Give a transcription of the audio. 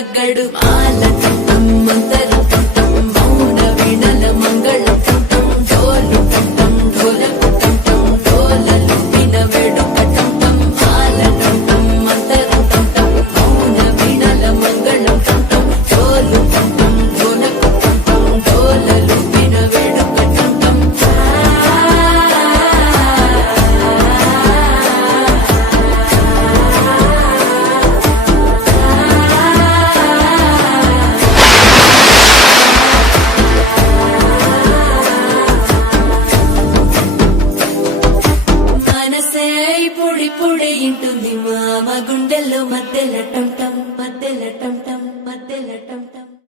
తగ్గడు మాల కంఠం మంతర కంఠం మౌన వీణల మంగళ కంఠం డోలు కంఠం ఢోలకు కంఠం డోలలు వినవేడు కంఠం మాల కంఠం మంతర కంఠం మౌన వీణల మంగళ కంఠం డోలు కంఠం ఢోలకు కంఠం డోలలు వినవేడు కంఠం మనసే పొడి పొడి ఇంటుంది మామ గుండెల్లో మధ్యలో టం టం